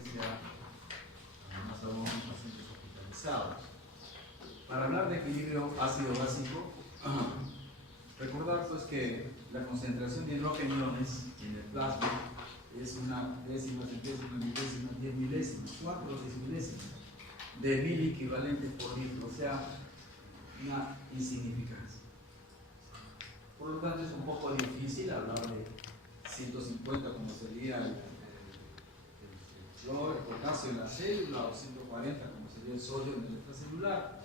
frecuencia, más aún en pacientes hospitalizados. Para hablar de equilibrio ácido-básico, recordar pues que la concentración de hidrogeniones en el plasma es una décima, centésima, milésima, 10 milésimas, 4 o 10 milésimas de mil equivalentes por litro, o sea, una insignificancia. Por lo tanto, es un poco difícil hablar de 150 como sería el cloro, el potasio en la célula, o 140 como sería el sodio en el extracelular.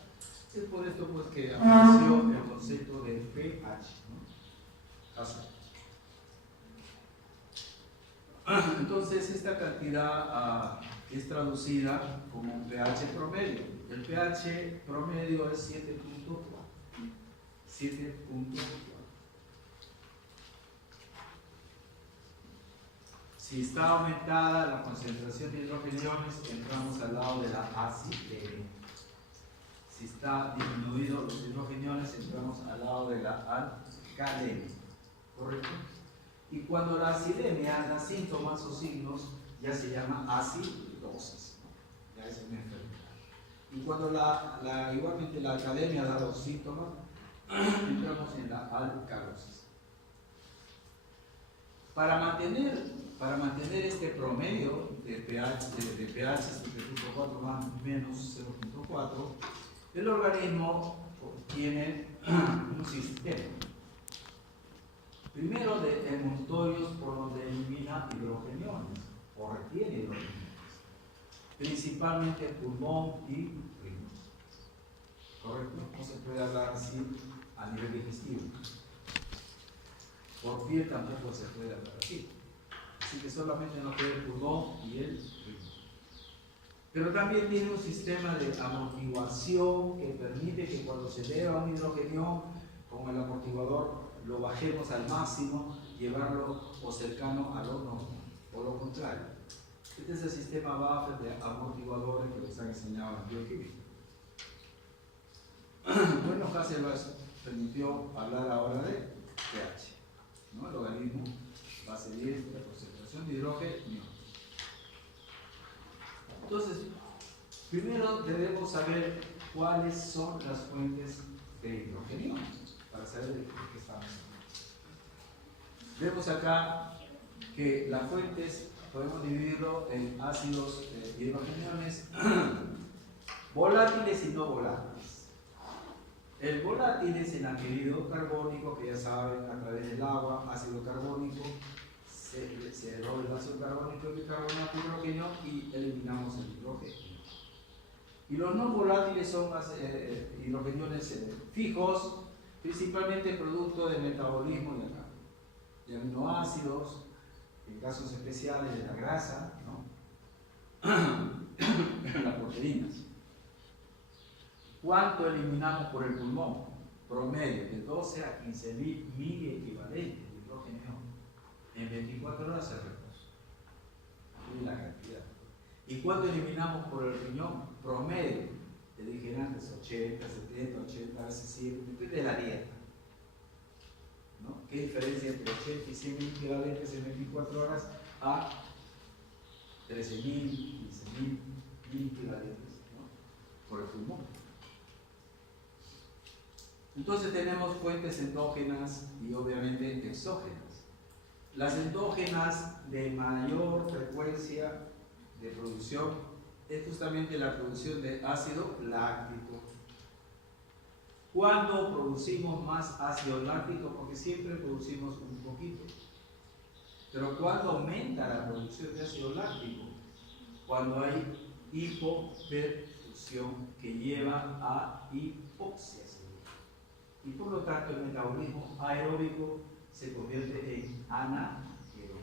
Es por esto pues que apareció el concepto de pH, ¿no? Entonces, esta cantidad es traducida como un pH promedio. El pH promedio es 7.4. 7.4. Si está aumentada la concentración de hidrogeniones, entramos al lado de la acidemia. Si está disminuido los hidrogeniones, entramos al lado de la alcalemia. ¿Correcto? Y cuando la acidemia da síntomas o signos, ya se llama acidosis, ¿no? Ya es una enfermedad. Y cuando igualmente la alcalemia da los síntomas, entramos en la alcalosis. Para mantener este promedio de pH 7.4 más menos 0.4, el organismo tiene un sistema. Primero, de envoltorios por donde elimina hidrogeniones o retiene hidrogeniones, principalmente pulmón y riñón. ¿Correcto? No se puede hablar así a nivel digestivo. Por piel tampoco se puede hablar así. Así que solamente nos queda el pulmón y el riñón. Pero también tiene un sistema de amortiguación que permite que cuando se eleva un hidrogenión con el amortiguador lo bajemos al máximo, llevarlo o cercano al horno, o lo contrario. Este es el sistema Buffer de amortiguadores que les han enseñado en bioquímica. Bueno, Hasselbalch permitió hablar ahora de pH, ¿no? El organismo va a seguir la concentración de hidrógeno. Entonces, primero debemos saber cuáles son las fuentes de hidrogenio, para saber de qué estamos hablando. Vemos acá que las fuentes podemos dividirlo en ácidos hidrogeniones volátiles y no volátiles. El volátil es el anhídrido carbónico, que ya saben, a través del agua, ácido carbónico, se erode el ácido carbónico y bicarbonato hidrógeno y eliminamos el hidrógeno. Y los no volátiles son hidrogeniones fijos, principalmente producto del metabolismo de aminoácidos, en casos especiales de la grasa, ¿no? Las proteínas. ¿Cuánto eliminamos por el pulmón? Promedio de 12 a 15.000 miliequivalentes de hidrógeno en 24 horas de reposo. Y la cantidad. ¿Y cuánto eliminamos por el riñón? Promedio. Te dije antes, 80, 70, 80, a veces 100, depende de la dieta, ¿no? ¿Qué diferencia entre 80 y 100.000 equivalentes en 24 horas a 13.000, 15.000 equivalentes, ¿no? Por el pulmón? Entonces tenemos fuentes endógenas y obviamente exógenas. Las endógenas de mayor frecuencia de producción es justamente la producción de ácido láctico. ¿Cuándo producimos más ácido láctico? Porque siempre producimos un poquito. Pero ¿cuándo aumenta la producción de ácido láctico? Cuando hay hipoperfusión que lleva a hipoxia. Y por lo tanto el metabolismo aeróbico se convierte en anaeróbico.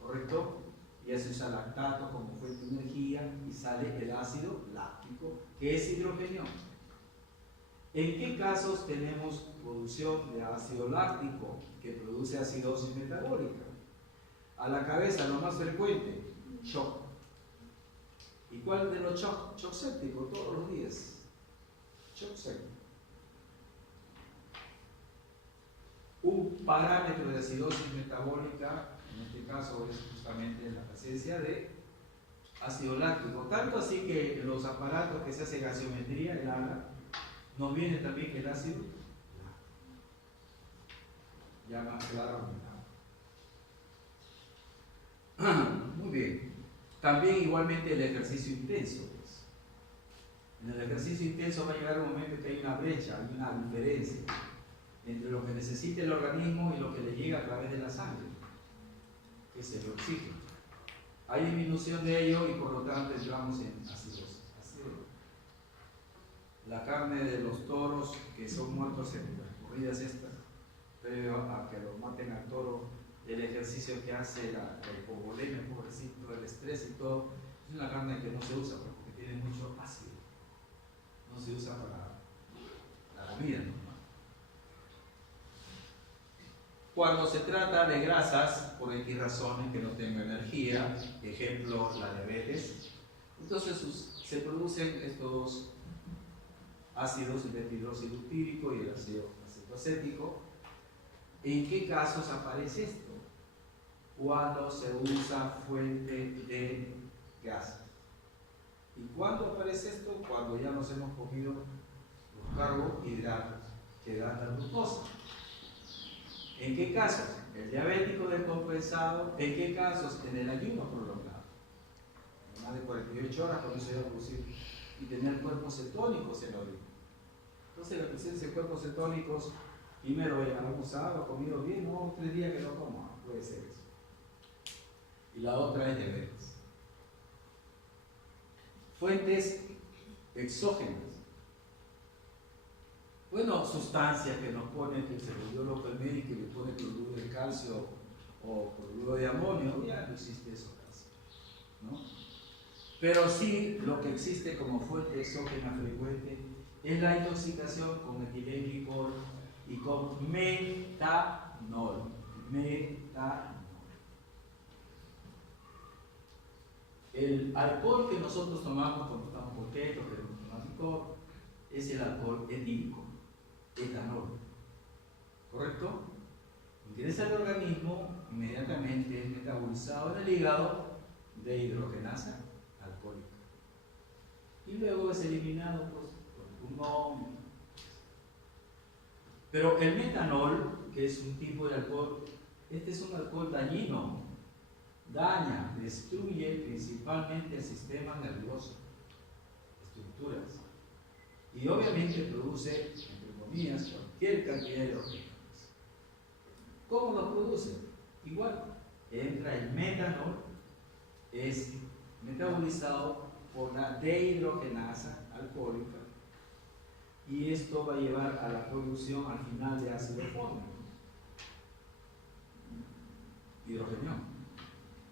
¿Correcto? Ya se usa lactato como fuente de energía y sale el ácido láctico, que es hidrogenio. ¿En qué casos tenemos producción de ácido láctico que produce acidosis metabólica? A la cabeza, lo más frecuente, shock. ¿Y cuál de los shock? Shock séptico, todos los días. Shock séptico. Un parámetro de acidosis metabólica En este caso es justamente la presencia de ácido láctico. Tanto así que en los aparatos que se hace gaseometría, el ALA, nos viene también el ácido ya más claro. Muy bien. También igualmente el ejercicio intenso. Pues. En el ejercicio intenso va a llegar un momento que hay una brecha, hay una diferencia entre lo que necesita el organismo y lo que le llega a través de la sangre, que es el oxígeno. Hay disminución de ello y por lo tanto entramos en acidosis. La carne de los toros que son muertos en las corridas estas, previo a que lo maten al toro, el ejercicio que hace, el hipovolemia, pobrecito, el estrés y todo, es una carne que no se usa porque tiene mucho ácido, no se usa para la comida, ¿no? Cuando se trata de grasas, por X razones que no tengo energía, ejemplo la diabetes, entonces se producen estos dos ácidos, el epidroxibutírico y el ácido acético. ¿En qué casos aparece esto? Cuando se usa fuente de grasa. ¿Y cuándo aparece esto? Cuando ya nos hemos comido los carbohidratos que dan la glucosa. ¿En qué casos? El diabético descompensado. ¿En qué casos? En el ayuno prolongado. Más de 48 horas con eso ya producir y tener cuerpos cetónicos en la orina. Entonces la presencia de cuerpos cetónicos, primero han almorzado, comido bien, no, 3 días que no como, puede ser eso. Y la otra es diabetes. Fuentes exógenas. Bueno, sustancias que nos ponen, que se volvió loco el médico y le pone cloruro de calcio o cloruro de amonio, ya no existe eso casi, ¿no? Pero sí lo que existe como fuente exógena frecuente es la intoxicación con etilenglicol y con metanol. El alcohol que nosotros tomamos cuando estamos contentos, queremos tomar licor, es el alcohol etílico, etanol. ¿Correcto? Ingresa al organismo, inmediatamente es metabolizado en el hígado de hidrogenasa alcohólica. Y luego es eliminado pues, por el pulmón. Pero el metanol, que es un tipo de alcohol, este es un alcohol dañino. Daña, destruye principalmente el sistema nervioso, estructuras. Y obviamente produce, entre comillas, cualquier cantidad de hidrógenos. ¿Cómo lo produce? Igual, entra el metanol, es metabolizado por la dehidrogenasa alcohólica y esto va a llevar a la producción al final de ácido fórmico, hidrogenio,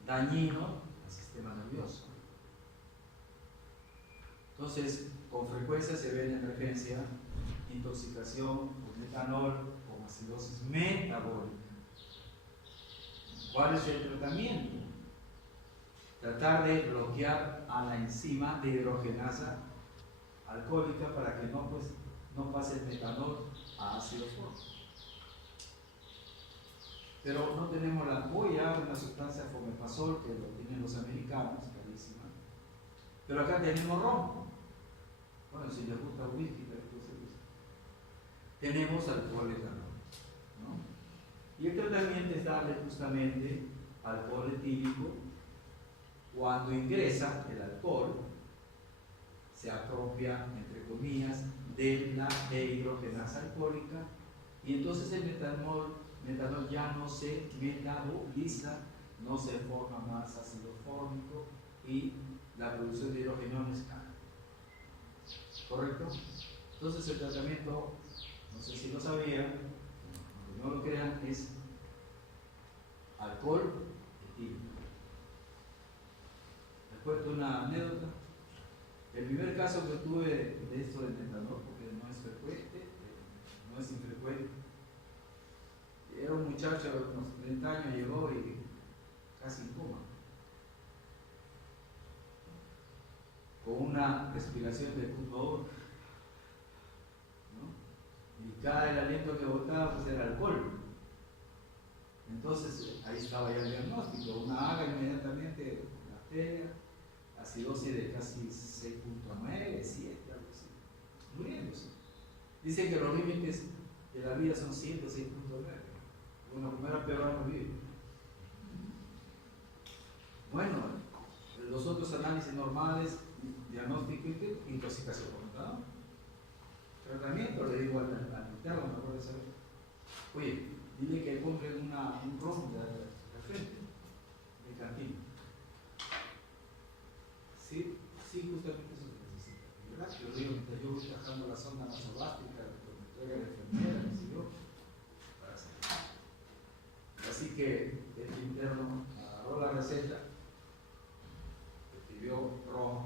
dañino al sistema nervioso. Entonces, con frecuencia se ve en emergencia intoxicación por metanol con acidosis metabólica. ¿Cuál es el tratamiento? Tratar de bloquear a la enzima de hidrogenasa alcohólica para que no pase el metanol a ácido fórmico. Pero no tenemos la boya, una sustancia fomeprazol que lo tienen los americanos, carísima. Pero acá tenemos ron. Bueno, si les gusta whisky, tenemos alcohol etanol, ¿no? Y el tratamiento es darle justamente alcohol etílico. Cuando ingresa el alcohol, se apropia, entre comillas, de la dehidrogenasa alcohólica y entonces el metanol ya no se metaboliza, no se forma más ácido fórmico y la producción de hidrogeniones cae. ¿Correcto? Entonces el tratamiento, no sé si lo sabían, aunque no lo crean, es alcohol etílico. Les cuento una anécdota. El primer caso que tuve de esto del metanol, porque no es frecuente, no es infrecuente, era un muchacho de unos 30 años, llegó y casi en coma, con una respiración de pulmón, ¿no? Y cada el aliento que botaba pues era alcohol. Entonces ahí estaba ya el diagnóstico, una AGA inmediatamente, la arteria, acidosis de casi 6.9, 7, algo así, muriéndose. Dicen que los límites de la vida son 100, 6.9. Bueno, como era peor, no vive. Bueno, los otros análisis normales, diagnóstico y intoxicación, ¿no? Tratamiento, le digo al interno, me acuerdo de saber. Oye, dile que compre un ron de frente, de cantina. Sí, justamente eso se necesita. ¿Verdad? Yo digo, mientras yo voy trabajando la sonda nasogástrica, lo que me traiga la enfermera, qué sé yo, para hacer. Así que el interno agarró la receta, escribió ron,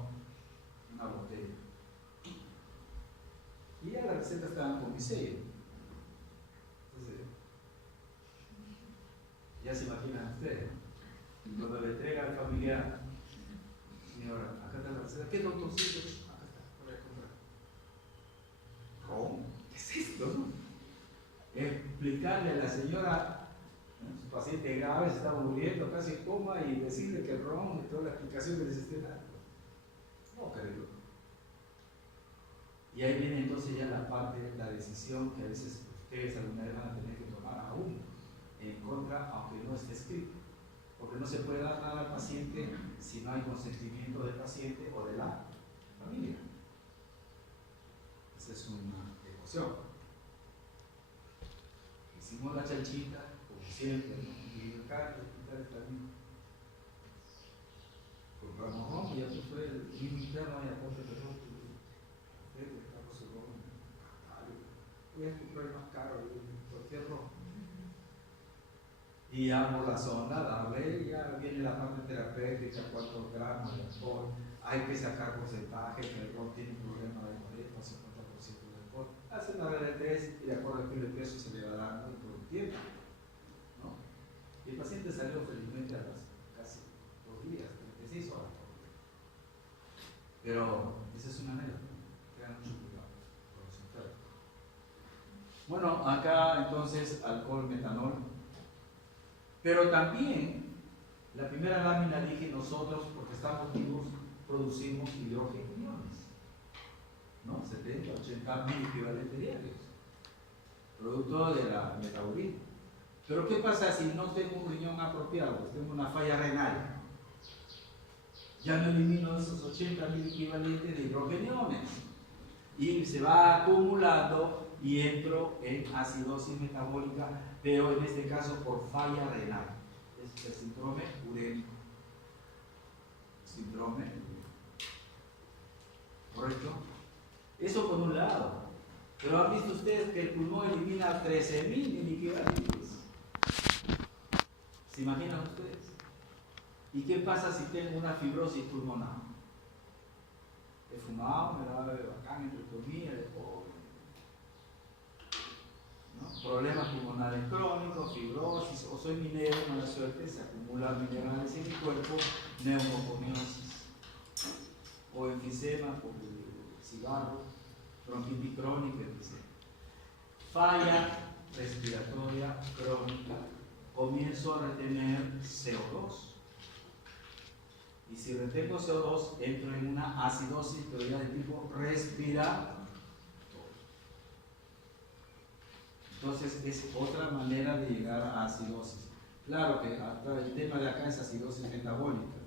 una botella. Y ya la receta estaba con mi sello. Entonces, ya se imaginan ustedes, cuando le entrega al familiar, señora, acá está la receta, ¿qué doctorcito? Acá está, por ahí comprar. ¿Ron? ¿Qué es esto? Explicarle a la señora, su paciente grave se está muriendo, casi en coma, y decirle que el ron y toda la explicación que les esté dando. No, querido. Y ahí viene entonces ya la parte, la decisión que a veces ustedes alguna vez van a tener que tomar aún en contra, aunque no esté escrito. Porque no se puede dar nada al paciente si no hay consentimiento del paciente o de la familia. Esa es una ecuación. Hicimos la chanchita, como siempre, ¿no? Y acá el hospital está bien. Compramos ron y ya fue el mismo interno y aporte de ron. Voy a comprar más caro cualquier ron. Y hago la sonda, la hablé, y ya viene la parte terapéutica, 4 gramos de alcohol. Hay que sacar porcentaje, que el ron tiene un problema de 40 o 50% de alcohol. Hace una regla de 3 y de acuerdo al kilo de peso se le va dando y por un tiempo, ¿no? Y el paciente salió felizmente a las casi 2 días, 36 horas. Pero esa es una anécdota, tengan mucho cuidado con los enfermos. Bueno, acá entonces alcohol, metanol. Pero también, la primera lámina dije nosotros, porque estamos vivos, producimos hidrógeno y iones, ¿no? 70, 80 mil equivalentes diarios, producto de la metabolismo. Pero ¿qué pasa si no tengo un riñón apropiado? Tengo una falla renal. Ya no elimino esos 80 mil equivalentes de hidrógeno y iones. Y se va acumulando y entro en acidosis metabólica, pero en este caso por falla renal. Es el síndrome urémico. Síndrome urémico. ¿Correcto? Eso por un lado. Pero han visto ustedes que el pulmón elimina 13.000 equivalentes. ¿Se imaginan ustedes? ¿Y qué pasa si tengo una fibrosis pulmonar? He fumado, me da de bacán, entre comillas, de pobre. ¿No? Problemas pulmonares crónicos, fibrosis, o soy minero, mala suerte, se acumulan minerales en mi cuerpo, neumoconiosis, o enfisema por el cigarro, bronquitis crónica, etc. Falla respiratoria crónica, comienzo a retener CO2. Y si retengo CO2, entro en una acidosis, pero ya de tipo respiratorio. Entonces es otra manera de llegar a acidosis. Claro que hasta el tema de acá es acidosis metabólica.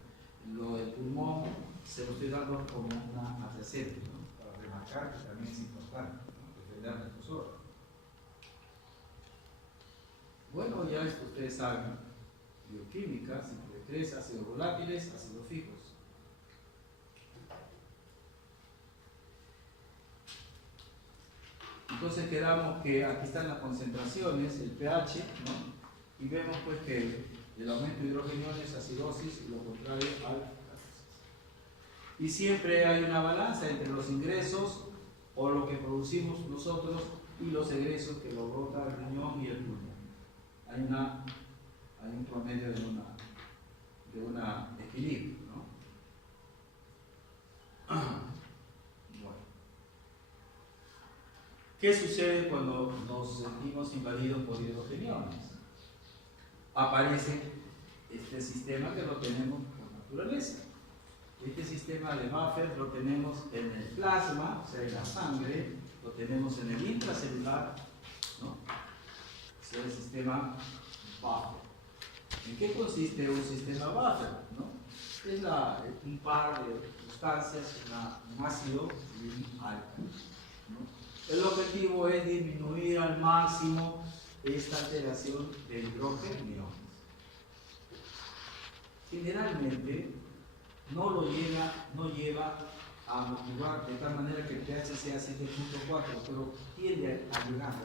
Lo del pulmón se lo estoy dando como una adyacente, ¿no? Para remarcar que también es importante, ¿no? Defender nuestros órganos. Bueno, ya esto ustedes saben, bioquímica, ciclo de 3, ácidos volátiles, ácidos fijos. Entonces quedamos que aquí están las concentraciones, el pH, ¿no? Y vemos pues que el aumento de hidrógeno es acidosis y lo contrario al alcalosis. Y siempre hay una balanza entre los ingresos o lo que producimos nosotros y los egresos que lo brota el riñón y el pulmón. Hay un promedio de un equilibrio, ¿no? Bueno. ¿Qué sucede cuando nos sentimos invadidos por hidrogeniones? aparece este sistema que lo tenemos por naturaleza. Este sistema de buffer lo tenemos en el plasma, o sea, en la sangre, lo tenemos en el intracelular, ¿no? O sea, el sistema buffer. ¿En qué consiste un sistema buffer? ¿No? Es un par de sustancias, un ácido y un álcalo, ¿no? El objetivo es disminuir al máximo esta alteración de hidrógeno. Generalmente no lleva a motivar de tal manera que el pH sea 7.4, pero tiende a llegar a 7.4.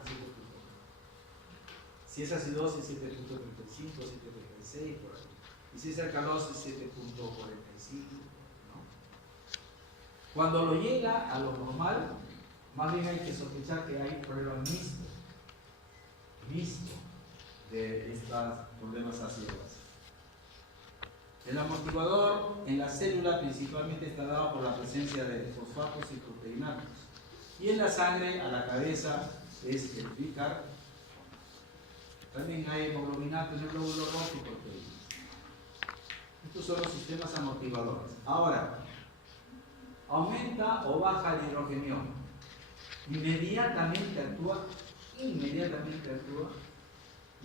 Si es acidosis 7.35, 7.36, por ahí. Y si es alcalosis 7.45, ¿no? Cuando lo llega a lo normal, más bien hay que sospechar que hay problema mixto de estos problemas ácidos. El amortiguador en la célula principalmente está dado por la presencia de fosfatos y proteinatos. Y en la sangre, a la cabeza, es el bicarbonato. También hay hemoglobinato en el glóbulo rojo y proteínas. Estos son los sistemas amortiguadores. Ahora, aumenta o baja el hidrogenio. Inmediatamente actúa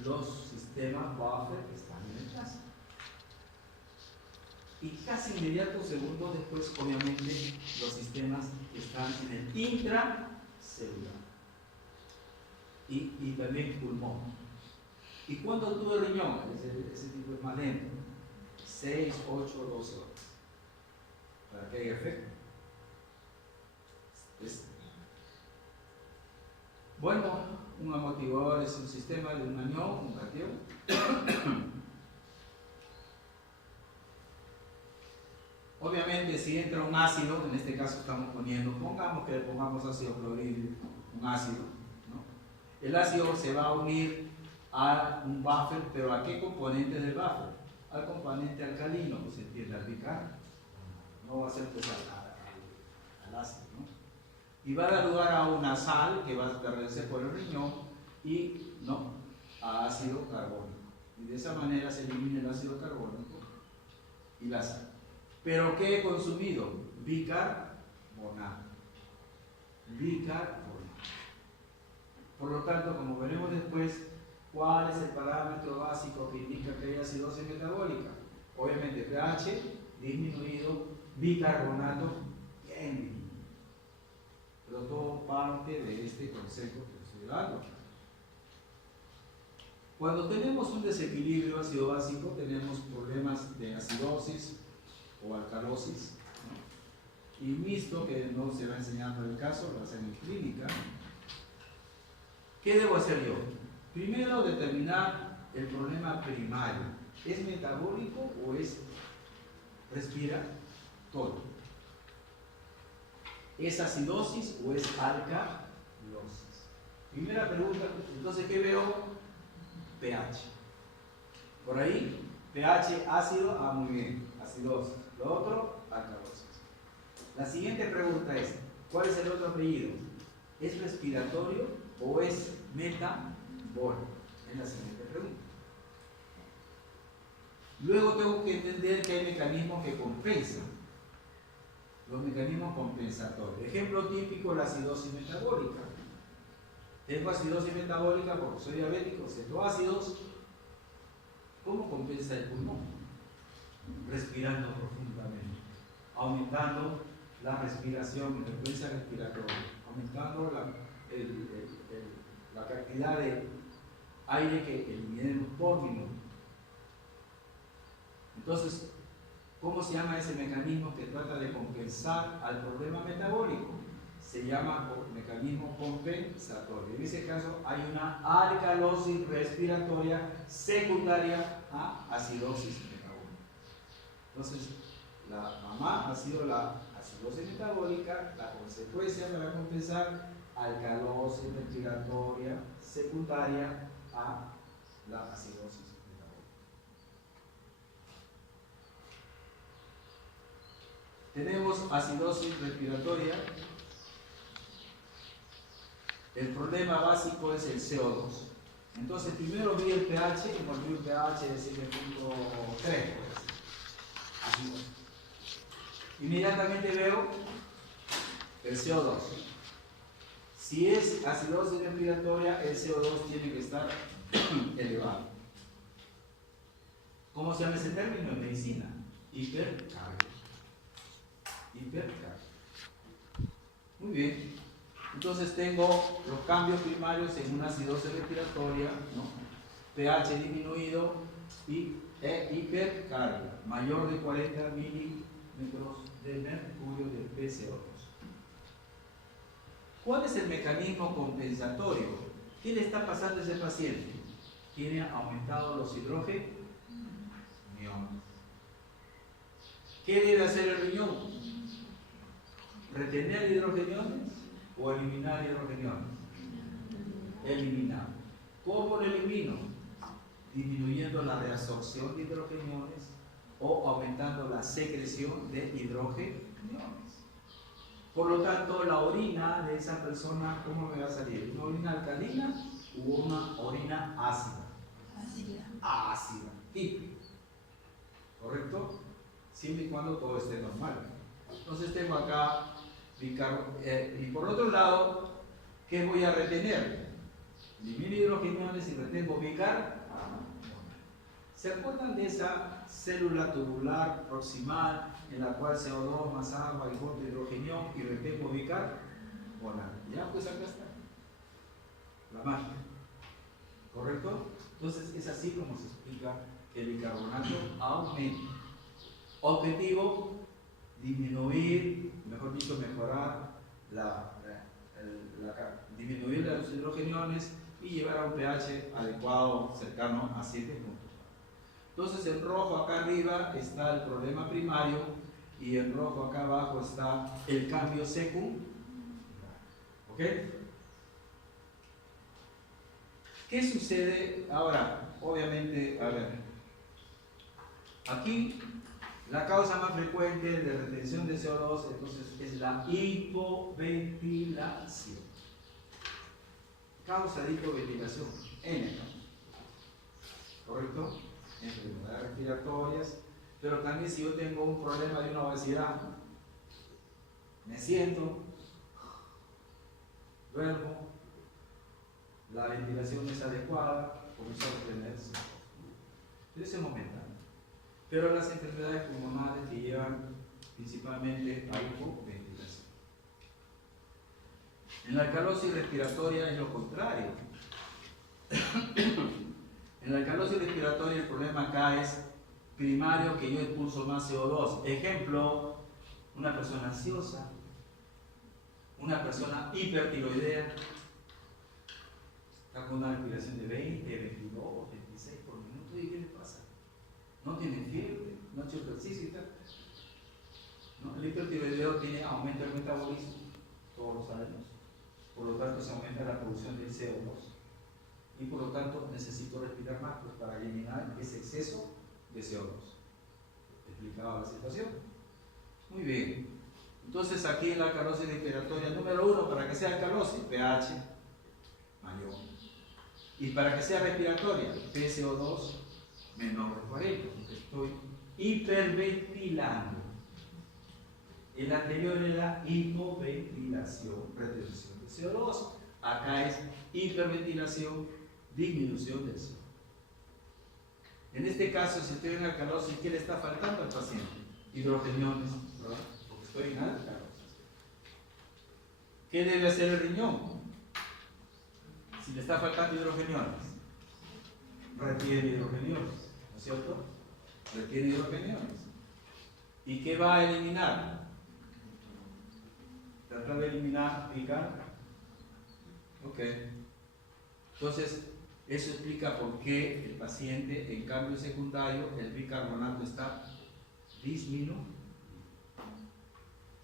los sistemas buffer que están en el plasma. Y casi inmediato, segundos después, obviamente, los sistemas que están en el intracelular y también pulmón. ¿Y cuándo actúa el riñón? Ese tipo es más lento. 6, 8, 12 horas. Para que haya efecto. Bueno, un amortiguador es un sistema de un anión, un catión. Obviamente, si entra un ácido, en este caso estamos pongamos que le pongamos ácido clorhídrico, un ácido, ¿no? El ácido se va a unir a un buffer, pero ¿a qué componente del buffer? Al componente alcalino, que se entiende, al bicarbonato. No va a ser pues al ácido, ¿no? Y va a dar lugar a una sal que va a perderse por el riñón y no a ácido carbónico. Y de esa manera se elimina el ácido carbónico y la sal. ¿Pero qué he consumido? Bicarbonato. Por lo tanto, como veremos después, ¿cuál es el parámetro básico que indica que hay acidosis metabólica? Obviamente pH disminuido, bicarbonato bien disminuido. Pero todo parte de este concepto que estoy dando. Cuando tenemos un desequilibrio ácido-básico, tenemos problemas de acidosis o alcalosis, ¿no? Y mixto, que no se va enseñando en el caso, lo hacen en clínica. ¿Qué debo hacer yo? Primero, determinar el problema primario. ¿Es metabólico o es respiratorio? ¿Es acidosis o es alcalosis? Primera pregunta, entonces, ¿qué veo? pH. Por ahí, pH ácido, muy bien, acidosis. Lo otro, alcalosis. La siguiente pregunta es, ¿cuál es el otro apellido? ¿Es respiratorio o es metabólico? Es la siguiente pregunta. Luego tengo que entender que hay mecanismos que compensan. Los mecanismos compensatorios. Ejemplo típico, la acidosis metabólica. Tengo acidosis metabólica porque soy diabético, cetoácidos. ¿Cómo compensa el pulmón? Respirando profundamente, aumentando la respiración, la frecuencia respiratoria, aumentando la cantidad de aire que eliminemos por minuto. Entonces, ¿cómo se llama ese mecanismo que trata de compensar al problema metabólico? Se llama mecanismo compensatorio. En ese caso hay una alcalosis respiratoria secundaria a acidosis metabólica. Entonces, la mamá ha sido la acidosis metabólica, la consecuencia para compensar alcalosis respiratoria secundaria a la acidosis metabólica. Tenemos acidosis respiratoria. El problema básico es el CO2. Entonces primero vi el pH, y volví un pH de 7.3, así. Inmediatamente veo el CO2. Si es acidosis respiratoria, el CO2 tiene que estar elevado. ¿Cómo se llama ese término en medicina? Hipercarga. Hipercarga. Muy bien. Entonces tengo los cambios primarios en una acidosis respiratoria, ¿no? pH disminuido y hipercarga, mayor de 40 milímetros de mercurio del PCO2. ¿Cuál es el mecanismo compensatorio? ¿Qué le está pasando a ese paciente? Tiene aumentado los hidrógenos. ¿Qué debe hacer el riñón? ¿Retener hidrogeniones o eliminar hidrogeniones? Eliminar. ¿Cómo lo elimino? Disminuyendo la reabsorción de hidrogeniones o aumentando la secreción de hidrogeniones. Por lo tanto, la orina de esa persona, ¿cómo me va a salir? ¿Una orina alcalina o una orina ácida? Ácida. Típico. ¿Correcto? Siempre y cuando todo esté normal. Entonces tengo acá y por otro lado, ¿qué voy a retener? Elimino hidrogeniones y retengo bicarbonato. ¿Se acuerdan de esa célula tubular proximal en la cual CO2 más agua y otro hidrogenión y retengo bicarbonato? Ya, pues acá está. La magia. ¿Correcto? Entonces es así como se explica que el bicarbonato aumenta. Objetivo, disminuir, mejor dicho, mejorar disminuir los hidrogeniones y llevar a un pH adecuado cercano a 7 puntos. Entonces en rojo acá arriba está el problema primario y en rojo acá abajo está el cambio secundario. ¿Ok? ¿Qué sucede? Ahora, obviamente, a ver, aquí la causa más frecuente de retención de CO2 entonces es la hipoventilación. Causa de hipoventilación, N. ¿Correcto? Enfermedades respiratorias, pero también si yo tengo un problema de una obesidad, me siento, duermo, la ventilación es adecuada, comienzo a retener CO2. Pero eso es momentáneo. Pero las enfermedades pulmonares que llevan principalmente a hipoventilación. En la alcalosis respiratoria es lo contrario. En la alcalosis respiratoria el problema acá es primario, que yo expulso más CO2. Ejemplo, una persona ansiosa, una persona hipertiroidea, está con una respiración de 20, 22, 26 por minuto, ¿y qué le pasa? No tiene fiebre, no ha hecho ejercicio y tal. ¿No? El hipertiroideo tiene aumento del metabolismo, todos lo sabemos. Por lo tanto, se aumenta la producción de CO2. Y por lo tanto, necesito respirar más pues, para eliminar ese exceso de CO2. ¿Explicaba la situación? Muy bien. Entonces, aquí en la alcalosis respiratoria número 1, para que sea alcalosis, pH mayor. Y para que sea respiratoria, PCO2 menor de 40, porque estoy hiperventilando. El anterior era hipoventilación, retención de CO2. Acá es hiperventilación, disminución del CO2. En este caso, si estoy en alcalosis, ¿qué le está faltando al paciente? Hidrogeniones, ¿verdad? Porque estoy en alcalosis. ¿Qué debe hacer el riñón? Si le está faltando hidrogeniones, retiene hidrogeniones, ¿no es cierto? Retiene hidrogeniones. ¿Y qué va a eliminar? Tratar de eliminar bicarbonato. Ok. Entonces, eso explica por qué el paciente en cambio secundario, el bicarbonato está disminuido.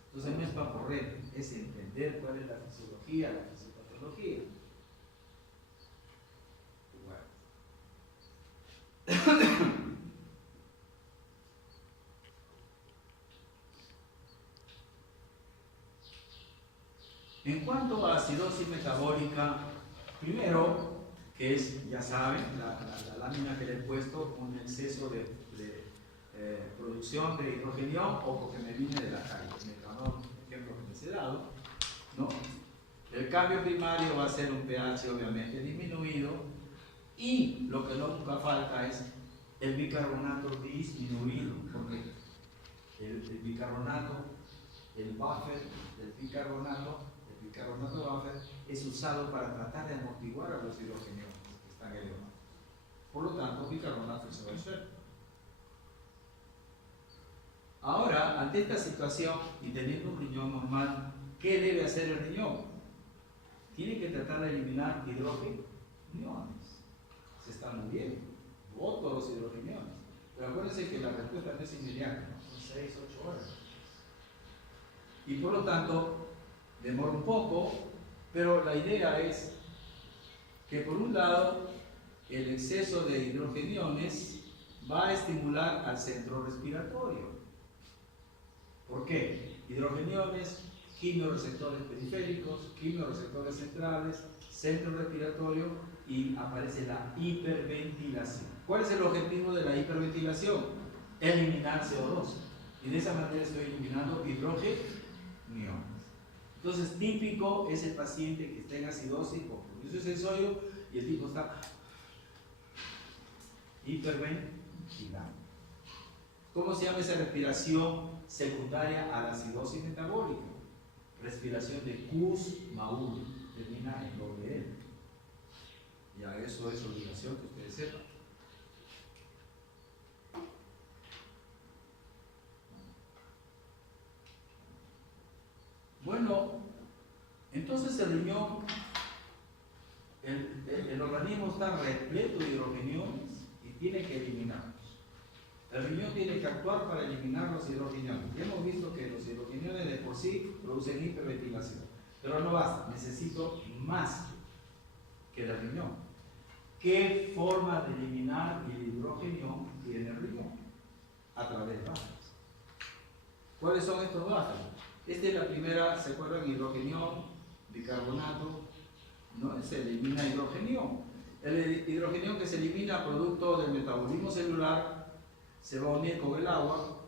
Entonces, no es para correr, es entender cuál es la fisiología, la fisiopatología. En cuanto a acidosis metabólica, primero que es, ya saben, la lámina que le he puesto, un exceso de producción de hidrogenión o porque me vine de la calle, metanol, ejemplo que les he dado, ¿no? El cambio primario va a ser un pH obviamente disminuido y lo que nunca falta es el bicarbonato disminuido, porque el bicarbonato, el buffer del bicarbonato buffer es usado para tratar de amortiguar a los hidrogenios que están elevados. Por lo tanto, bicarbonato se va a hacer. Ahora, ante esta situación y teniendo un riñón normal, ¿qué debe hacer el riñón? Tiene que tratar de eliminar hidrogeniones. Se están muriendo. Voto los hidrogeniones. Pero acuérdense que la respuesta no es inmediata, ¿no? Son 6, 8 horas. Y por lo tanto, demora un poco, pero la idea es que por un lado, el exceso de hidrogeniones va a estimular al centro respiratorio. ¿Por qué? Hidrogeniones, quimioreceptores periféricos, quimioreceptores centrales, centro respiratorio y aparece la hiperventilación. ¿Cuál es el objetivo de la hiperventilación? Eliminar CO2. Y de esa manera estoy eliminando hidrogeniones. Entonces, típico es el paciente que está en acidosis por pulso sensorio y el tipo está hiperventilando. ¿Cómo se llama esa respiración secundaria a la acidosis metabólica? Respiración de Kussmaul, termina en doble L. Ya eso es obligación que ustedes sepan. Bueno, entonces el riñón, el organismo está repleto de hidrogeniones y tiene que eliminarlos. El riñón tiene que actuar para eliminar los hidrogeniones. Ya hemos visto que los hidrogeniones de por sí producen hiperventilación, pero no basta, necesito más que el riñón. ¿Qué forma de eliminar el hidrogenio tiene el riñón? A través de buffers. ¿Cuáles son estos buffers? Esta es la primera, ¿se acuerdan? Hidrogenión, bicarbonato, ¿no? Se elimina hidrogenión. El hidrogenión que se elimina producto del metabolismo celular se va a unir con el agua,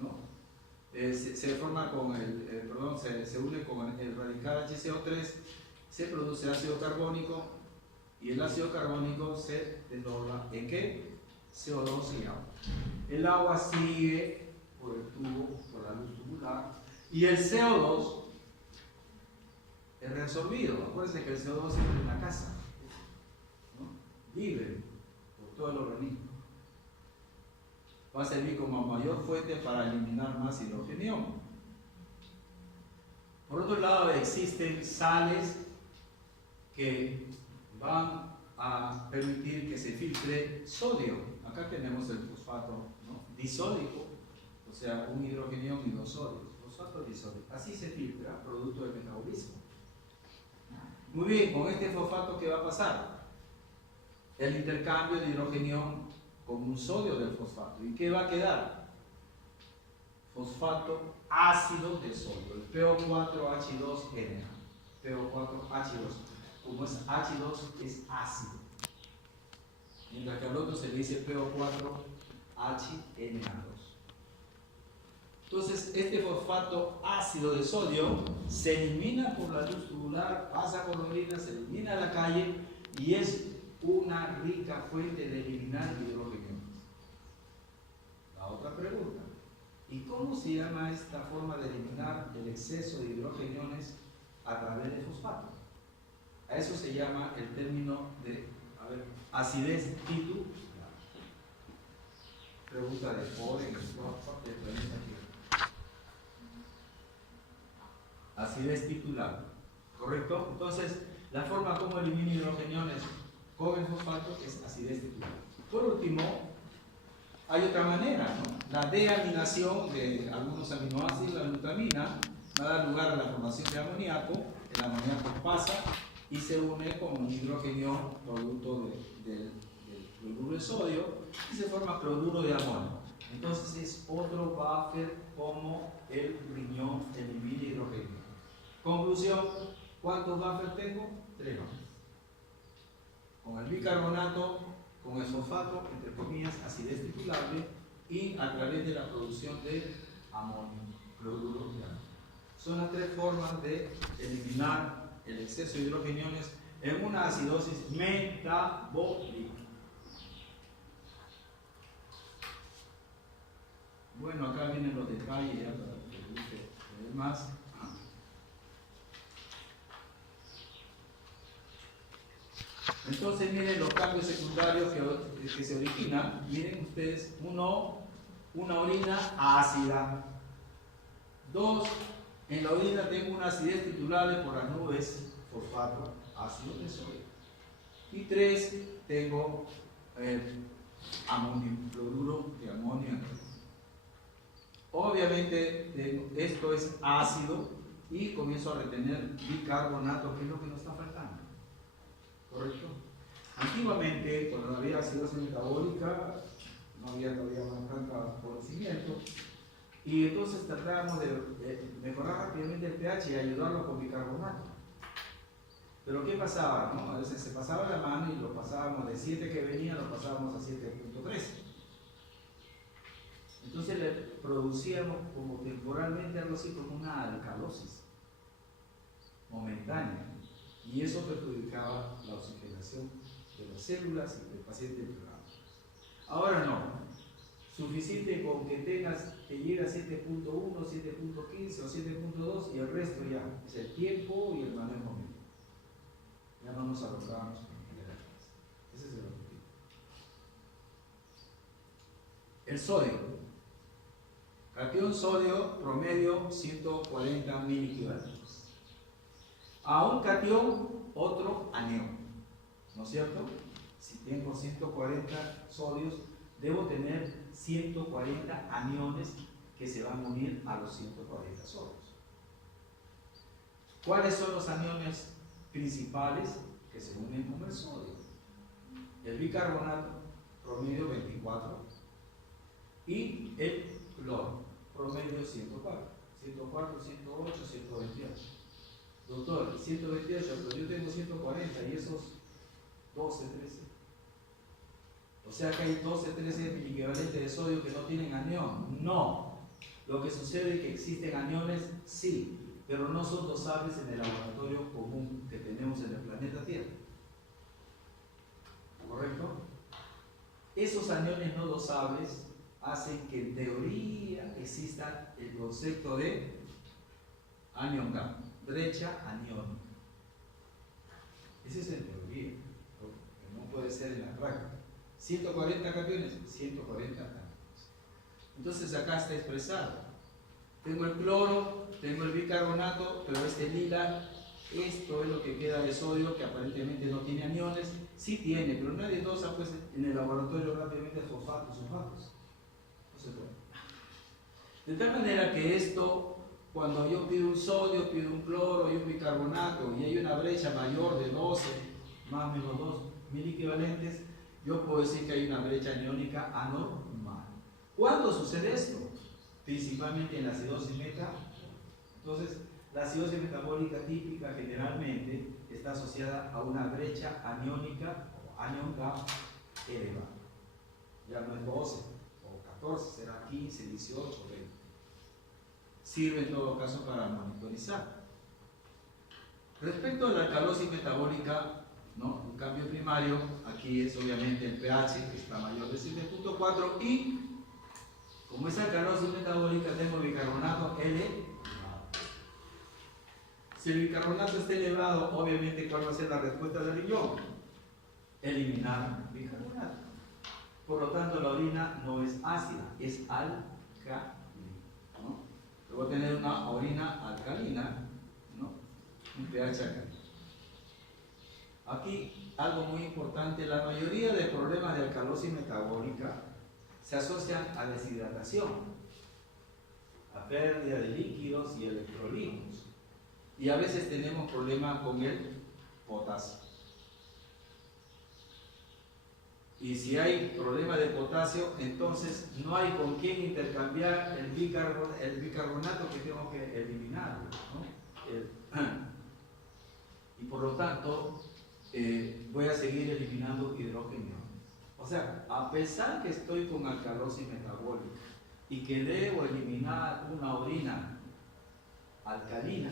¿no? Se forma con se une con el radical HCO3, se produce ácido carbónico y el ácido carbónico se desdobla ¿en qué? CO2 y agua. El agua sigue por el tubo, por la luz tubular y el CO2 es reabsorbido. Acuérdense que el CO2 es en la casa, ¿no? Libre por todo el organismo. Va a servir como mayor fuente para eliminar más hidrogenión. Por otro lado, existen sales que van a permitir que se filtre sodio. Acá tenemos el fosfato, ¿no? Disódico, o sea, un hidrogenión y dos sodios. Fosfato disódico. Así se filtra, producto del metabolismo. Muy bien, con este fosfato, ¿qué va a pasar? El intercambio de hidrogenión con un sodio del fosfato. ¿Y qué va a quedar? Fosfato ácido de sodio, el PO4H2N. PO4H2. Como es H2, es ácido. Mientras que al otro se le dice PO4HNA2. Entonces, este fosfato ácido de sodio se elimina por la luz tubular, pasa por la orina, se elimina a la calle y es una rica fuente de eliminar hidrogeniones. La otra pregunta, ¿y cómo se llama esta forma de eliminar el exceso de hidrogeniones a través del fosfato? A eso se llama el término de acidez titular. Pregunta de Boden, acidez titular, ¿correcto? Entonces, la forma como elimina hidrogeniones con el fosfato es acidez titular. Por último, hay otra manera, ¿no? La deaminación de algunos aminoácidos, la glutamina, va a dar lugar a la formación de amoníaco. El amoníaco pasa y se une con un hidrogenio producto del cloruro de sodio y se forma cloruro de amonio. Entonces es otro buffer como el riñón elimina hidrogenio. Conclusión, ¿cuántos buffers tengo? 3 buffers. con el bicarbonato, con el fosfato, entre comillas, acidez titulable, y a través de la producción de amonio, cloruro de amonio. Son las tres formas de eliminar el exceso de hidrogeniones en una acidosis metabólica. Bueno, acá vienen los detalles ya para que les guste ver más. Entonces miren los cambios secundarios que se originan. Miren ustedes, una orina ácida. 2, en la orina tengo una acidez titulable por las nubes, fosfato, ácido de sodio. Y 3, tengo amonio, cloruro de amonio. Obviamente esto es ácido y comienzo a retener bicarbonato, que es lo que nos está faltando. ¿Correcto? Antiguamente, cuando no había acidosis metabólica, no había todavía tanto conocimiento, y entonces tratábamos de mejorar rápidamente el pH y ayudarlo con bicarbonato. Pero ¿qué pasaba? ¿No? A veces se pasaba la mano y lo pasábamos de 7 que venía, lo pasábamos a 7.3. Entonces le producíamos como temporalmente algo así como una alcalosis momentánea. Y eso perjudicaba la oxigenación de las células y del paciente empeorado. Ahora no. Suficiente con que llegue a 7.1, 7.15 o 7.2 y el resto ya es el tiempo y el manejo medio. Ya no nos alocamos con generales. Ese es el objetivo. El sodio. Catión sodio promedio 140 miliequivalentes. A un catión, otro anión. ¿No es cierto? Si tengo 140 sodios, debo tener 140 aniones que se van a unir a los 140 sodios. ¿Cuáles son los aniones principales que se unen con el sodio? El bicarbonato, promedio 24, y el cloro, promedio 104, 104, 108, 128. Doctor, 128, pero yo tengo 140 y esos 12, 13. O sea que hay 12, 13 miliequivalentes de sodio que no tienen anión. No. Lo que sucede es que existen aniones, sí, pero no son dosables en el laboratorio común que tenemos en el planeta Tierra. ¿Correcto? Esos aniones no dosables hacen que en teoría exista el concepto de anion gap, brecha aniónica. Ese es en teoría, que no puede ser en la práctica. 140 cationes, 140 aniones. Entonces acá está expresado. Tengo el cloro, tengo el bicarbonato, pero este lila, esto es lo que queda de sodio, que aparentemente no tiene aniones. Sí tiene, pero nadie dosa pues en el laboratorio rápidamente fosfatos, sulfatos. No se puede. De tal manera que esto, cuando yo pido un sodio, pido un cloro y un bicarbonato, y hay una brecha mayor de 12, más o menos 2 miliequivalentes, yo puedo decir que hay una brecha aniónica anormal. ¿Cuándo sucede esto? Principalmente en la acidosis metabólica. Entonces, la acidosis metabólica típica generalmente está asociada a una brecha aniónica o anion gap elevada. Ya no es 12 o 14, será 15, 18, 20. Sirve en todo caso para monitorizar. Respecto a la alcalosis metabólica, ¿no? Un cambio primario, aquí es obviamente el pH que está mayor de 7.4 y como es alcalosis metabólica tengo bicarbonato elevado. Si el bicarbonato está elevado, obviamente ¿cuál va a ser la respuesta del riñón? Eliminar bicarbonato. Por lo tanto la orina no es ácida, es alcalina, ¿no? Yo voy a tener una orina alcalina, ¿no? Un pH alcalino. Aquí algo muy importante, la mayoría de problemas de alcalosis metabólica se asocian a deshidratación, a pérdida de líquidos y electrolitos. Y a veces tenemos problemas con el potasio. Y si hay problema de potasio, entonces no hay con quién intercambiar el bicarbonato que tengo que eliminar, ¿no? Y por lo tanto, voy a seguir eliminando hidrógeno. O sea, a pesar que estoy con alcalosis metabólica y que debo eliminar una orina alcalina,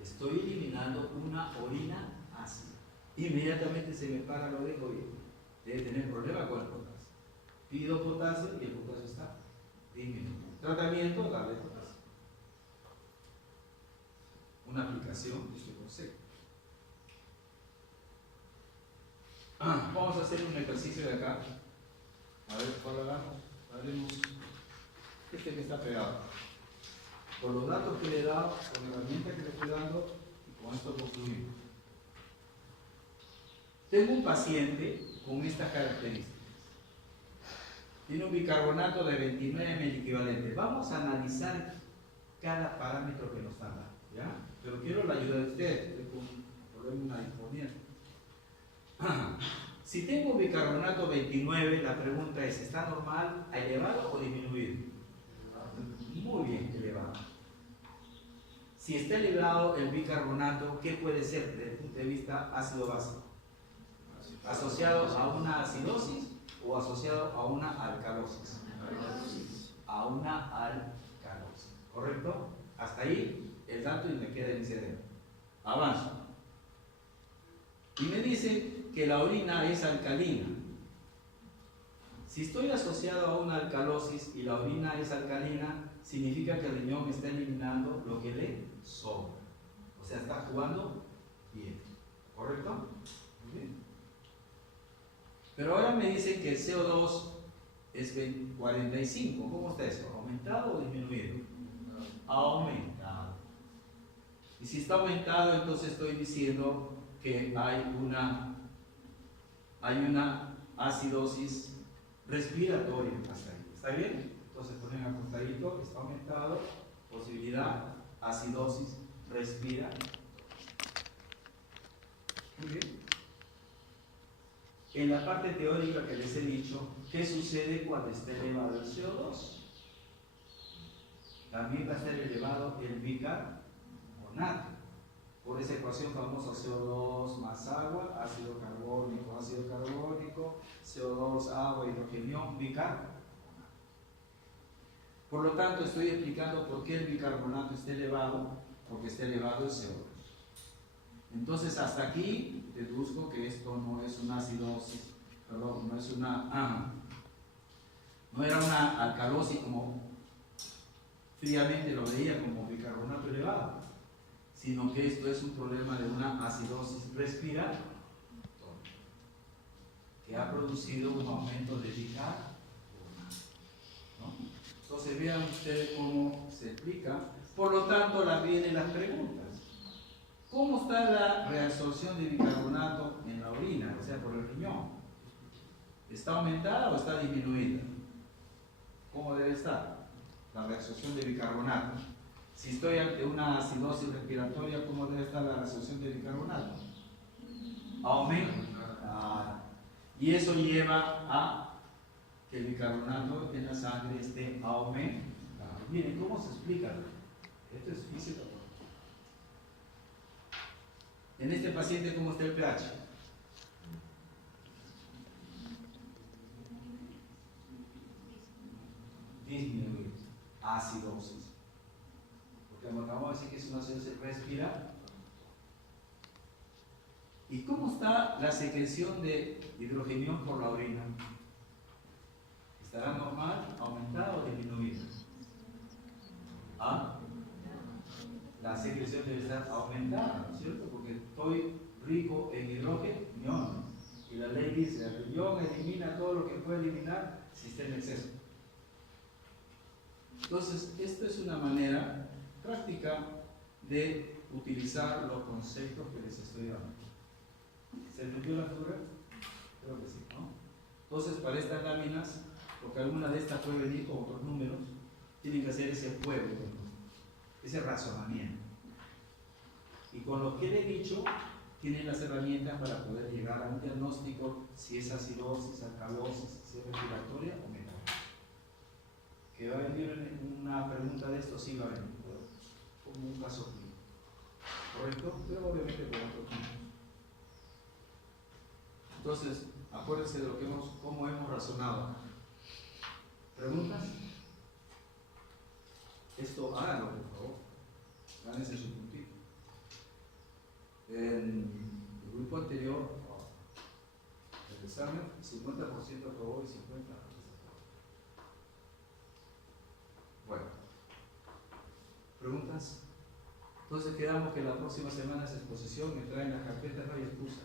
estoy eliminando una orina ácida. Inmediatamente se me para lo de oye, debe tener problema con el potasio. Pido potasio y el potasio está disminuido. Tratamiento, darle potasio. Una aplicación de este concepto. Vamos a hacer un ejercicio de acá. A ver cuál hagamos. Haremos este que está pegado. Con los datos que le he dado, con la herramienta que le estoy dando, y con esto concluimos. Tengo un paciente con estas características. Tiene un bicarbonato de 29 miliequivalentes. Vamos a analizar cada parámetro que nos dan, ¿ya? Pero quiero la ayuda de ustedes. Estoy con un problema disponiendo. Si tengo un bicarbonato 29, la pregunta es, ¿está normal, elevado o disminuido? Muy bien, elevado. Si está elevado el bicarbonato, ¿qué puede ser desde el punto de vista ácido-básico? ¿Asociado a una acidosis o asociado a una alcalosis? A una alcalosis. ¿Correcto? Hasta ahí el dato y me queda en mi cerebro. Avanzo. Y me dice que la orina es alcalina. Si estoy asociado a una alcalosis y la orina es alcalina, significa que el riñón está eliminando lo que le sobra. O sea, está jugando bien. ¿Correcto? Muy bien. Pero ahora me dicen que el CO2 es 45. ¿Cómo está eso? ¿Aumentado o disminuido? Aumentado. Y si está aumentado, entonces estoy diciendo que hay una acidosis respiratoria hasta ahí. ¿Está bien? Entonces ponen acostadito, está aumentado, posibilidad, acidosis respiratoria. Muy bien. En la parte teórica que les he dicho, ¿qué sucede cuando está elevado el CO2? También va a estar elevado el bicarbonato. Por esa ecuación famosa CO2 más agua, ácido carbónico, CO2, agua, hidrógeno, bicarbonato. Por lo tanto, estoy explicando por qué el bicarbonato está elevado, porque está elevado el CO2. Entonces, hasta aquí deduzco que esto no es una acidosis, perdón, no era una alcalosis como fríamente lo veía como bicarbonato elevado, sino que esto es un problema de una acidosis respiratoria que ha producido un aumento de bicarbonato, ¿no? Entonces vean ustedes cómo se explica. Por lo tanto, vienen las preguntas. ¿Cómo está la reabsorción de bicarbonato en la orina, o sea, por el riñón? ¿Está aumentada o está disminuida? ¿Cómo debe estar la reabsorción de bicarbonato? Si estoy ante una acidosis respiratoria, ¿cómo debe estar la reabsorción de bicarbonato? Aumenta. Y eso lleva a que el bicarbonato en la sangre esté aumentado. Miren, ¿cómo se explica? Esto es física. En este paciente, ¿cómo está el pH? Disminuido. Acidosis. Porque como acabamos de decir que es una acidosis respiratoria. ¿Y cómo está la secreción de hidrógeno por la orina? ¿Estará normal, aumentada o disminuida? ¿Ah? La secreción debe estar aumentada, ¿no es cierto? Porque estoy rico en hidrógeno. Y la ley dice, el riñón elimina todo lo que puede eliminar si está en exceso. Entonces, esto es una manera práctica de utilizar los conceptos que les estoy dando. ¿Se entendió la figura? Creo que sí, ¿no? Entonces, para estas láminas, porque alguna de estas puede venir con otros números, tienen que hacer ese juego, ese razonamiento. Y con lo que le he dicho, tienen las herramientas para poder llegar a un diagnóstico si es acidosis, alcalosis, si es respiratoria o metabólica. ¿Que va a venir una pregunta de esto? Sí va a venir, como un caso clínico. ¿Correcto? Pero obviamente con otros números. Entonces, acuérdense de lo que cómo hemos razonado. ¿Preguntas? Esto háganlo, por favor. Gánense su puntito. En el grupo anterior, el examen, 50% aprobó y 50% desaprobó. Bueno, ¿preguntas? Entonces quedamos que la próxima semana es exposición, me traen las carpetas, no hay excusa.